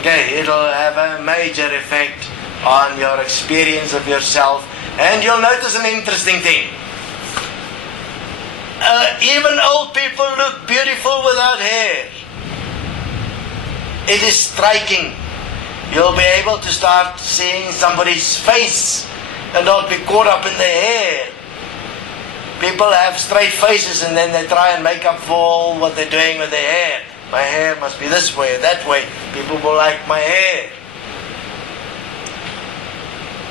Okay, it'll have a major effect on your experience of yourself. And you'll notice an interesting thing. Even old people look beautiful without hair. It is striking. You'll be able to start seeing somebody's face and not be caught up in their hair. People have straight faces and then they try and make up for all what they're doing with their hair. My hair must be this way or that way. People will like my hair.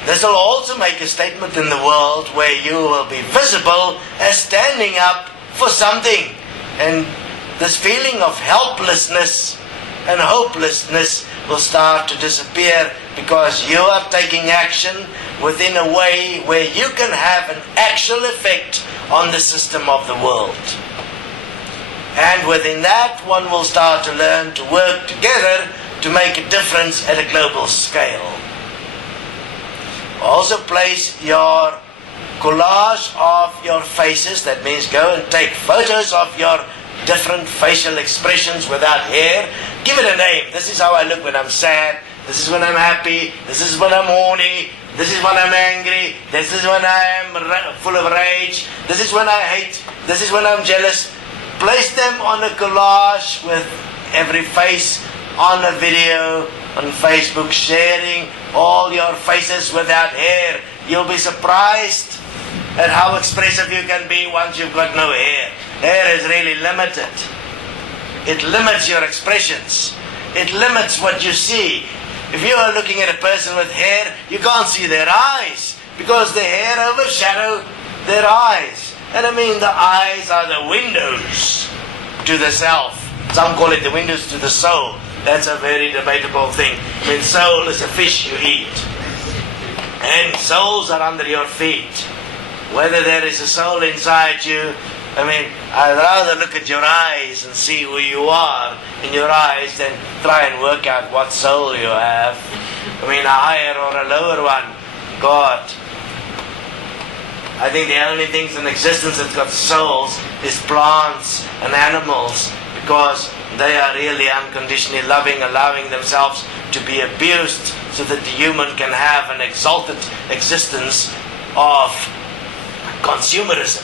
This will also make a statement in the world where you will be visible as standing up for something. And this feeling of helplessness and hopelessness will start to disappear because you are taking action within a way where you can have an actual effect on the system of the world. And within that, one will start to learn to work together to make a difference at a global scale. Also place your collage of your faces. That means go and take photos of your different facial expressions without hair. Give it a name. This is how I look when I'm sad. This is when I'm happy. This is when I'm horny. This is when I'm angry. This is when I am full of rage. This is when I hate. This is when I'm jealous. Place them on a collage with every face on a video on Facebook, sharing all your faces without hair. You'll be surprised at how expressive you can be once you've got no hair. Hair is really limited. It limits your expressions. It limits what you see. If you are looking at a person with hair, you can't see their eyes because the hair overshadows their eyes. And I mean, the eyes are the windows to the self. Some call it the windows to the soul. That's a very debatable thing. I mean, soul is a fish you eat. And souls are under your feet. Whether there is a soul inside you, I mean, I'd rather look at your eyes and see who you are in your eyes than try and work out what soul you have. I mean, a higher or a lower one. God. I think the only things in existence that's got souls is plants and animals, because they are really unconditionally loving, allowing themselves to be abused so that the human can have an exalted existence of consumerism.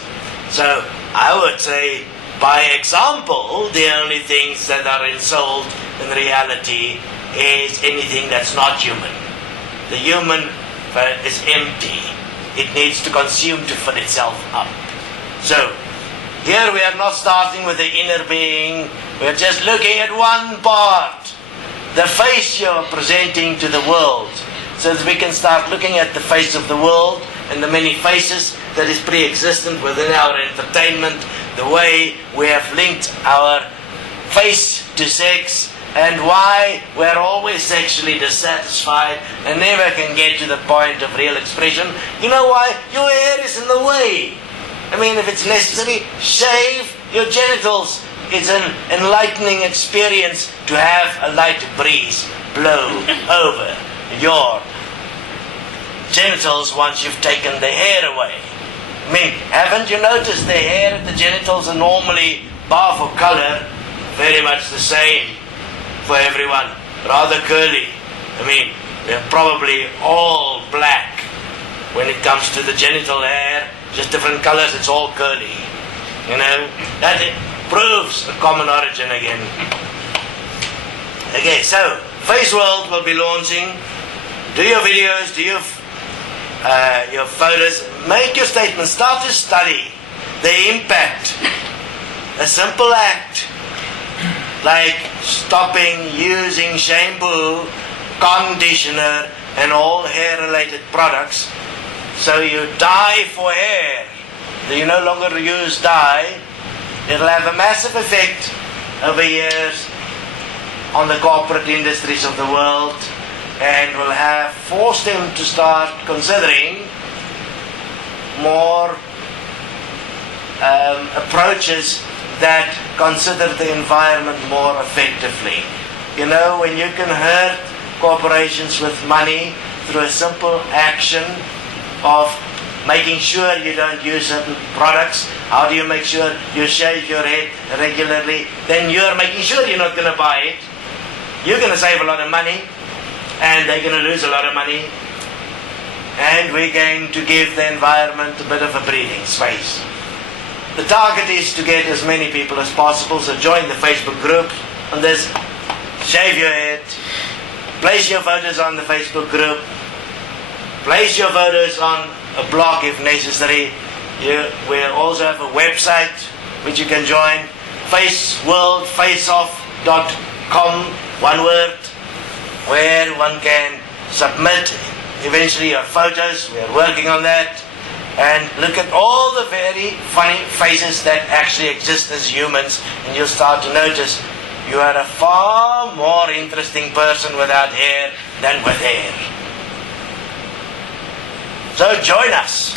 So I would say, by example, the only things that are ensouled in reality is anything that's not human. The human is empty. It needs to consume to fill itself up. So, here we are not starting with the inner being. We are just looking at one part, the face you are presenting to the world, so that we can start looking at the face of the world and the many faces that is pre-existent within our entertainment, the way we have linked our face to sex, and why we're always sexually dissatisfied and never can get to the point of real expression. You know why? Your hair is in the way. I mean, if it's necessary, shave your genitals. It's an enlightening experience to have a light breeze blow over your genitals once you've taken the hair away. I mean, haven't you noticed the hair at the genitals are normally, bar for color, very much the same for everyone, rather curly. I mean, they're probably all black when it comes to the genital hair, just different colors, it's all curly. You know, that it proves a common origin again. Okay, so Face World will be launching. Do your videos, do your photos, make your statements, start to study the impact. A simple act like stopping using shampoo, conditioner and all hair related products, so you dye for hair. You no longer use dye. It'll have a massive effect over years on the corporate industries of the world, and will have forced them to start considering more approaches that consider the environment more effectively. You know, when you can hurt corporations with money through a simple action of making sure you don't use certain products, how do you make sure you shave your head regularly? Then you're making sure you're not going to buy it. you're going to save a lot of money, and they're going to lose a lot of money, and we're going to give the environment a bit of a breathing space. The target is to get as many people as possible, so join the Facebook group on this, shave your head, place your photos on the Facebook group, place your photos on a blog if necessary. We also have a website which you can join, worldfaceoff.com, one word, where one can submit eventually your photos. We are working on that. And look at all the very funny faces that actually exist as humans, and you'll start to notice you are a far more interesting person without hair than with hair. So join us.